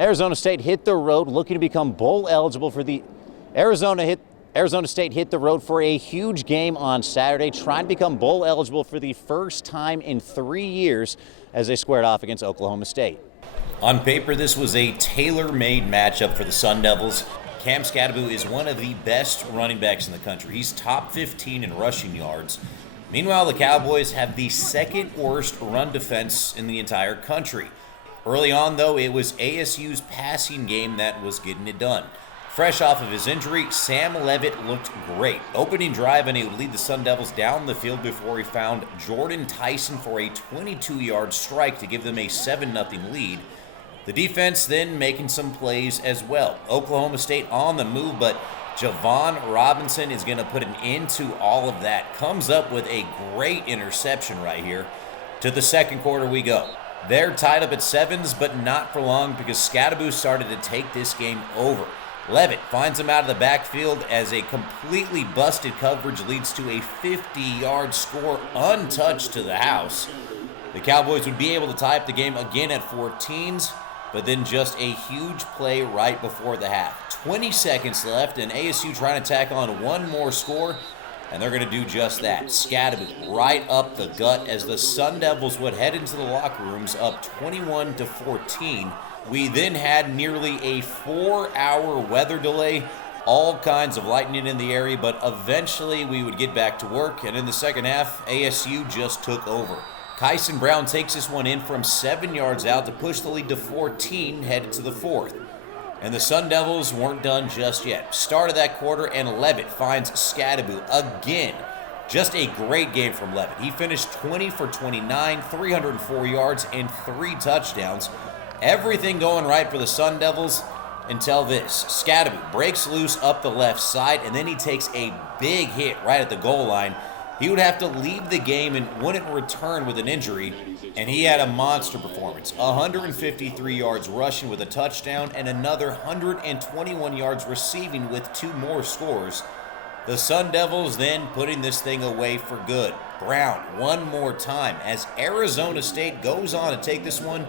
Arizona State hit the road looking to become bowl eligible for the Arizona State hit the road for a huge game on Saturday, trying to become bowl eligible for the first time in 3 years as they squared off against Oklahoma State. On paper, this was a tailor-made matchup for the Sun Devils. Cam Scadaboo is one of the best running backs in the country. He's top 15 in rushing yards. Meanwhile, the Cowboys have the second worst run defense in the entire country. Early on, though, it was ASU's passing game that was getting it done. Fresh off of his injury, Sam Levitt looked great. Opening drive, and he would lead the Sun Devils down the field before he found Jordan Tyson for a 22-yard strike to give them a 7-0 lead. The defense then making some plays as well. Oklahoma State on the move, but Javon Robinson is going to put an end to all of that. Comes up with a great interception right here. To the second quarter we go. They're tied up at 7s, but not for long because Scadaboo started to take this game over. Levitt finds him out of the backfield as a completely busted coverage leads to a 50-yard score untouched to the house. The Cowboys would be able to tie up the game again at 14s, but then just a huge play right before the half. 20 seconds left, and ASU trying to tack on one more score, and they're going to do just that. Scadaboo right up the gut as the Sun Devils would head into the locker rooms up 21-14. We then had nearly a 4-hour weather delay, all kinds of lightning in the area, but eventually we would get back to work, and in the second half, ASU just took over. Kyson Brown takes this one in from 7 yards out to push the lead to 14, headed to the fourth. And the Sun Devils weren't done just yet. Start of that quarter, and Levitt finds Scadaboo again. Just a great game from Levitt. He finished 20 for 29, 304 yards, and 3 touchdowns. Everything going right for the Sun Devils until this. Scadaboo breaks loose up the left side, and then he takes a big hit right at the goal line. He would have to leave the game and wouldn't return with an injury, and he had a monster performance. 153 yards rushing with a touchdown and another 121 yards receiving with 2 more scores. The Sun Devils then putting this thing away for good. Brown one more time as Arizona State goes on to take this one,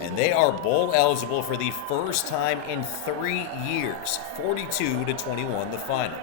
and they are bowl eligible for the first time in 3 years. 42-21 the final.